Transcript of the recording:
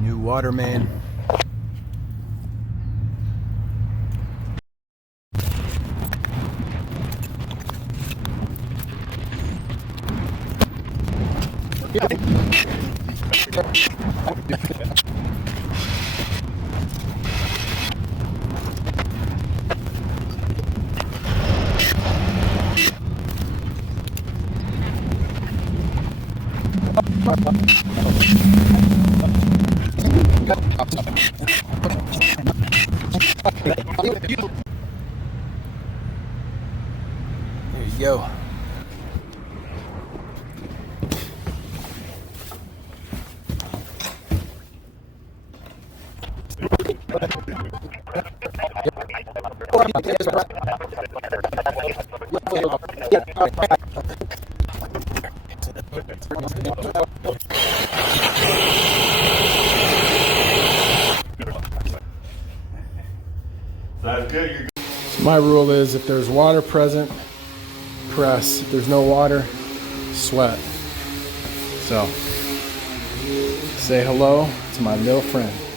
New water main. There you go. That's good. You're good. My rule is if there's water present, press. If there's no water, sweat. So, say hello to my little friend.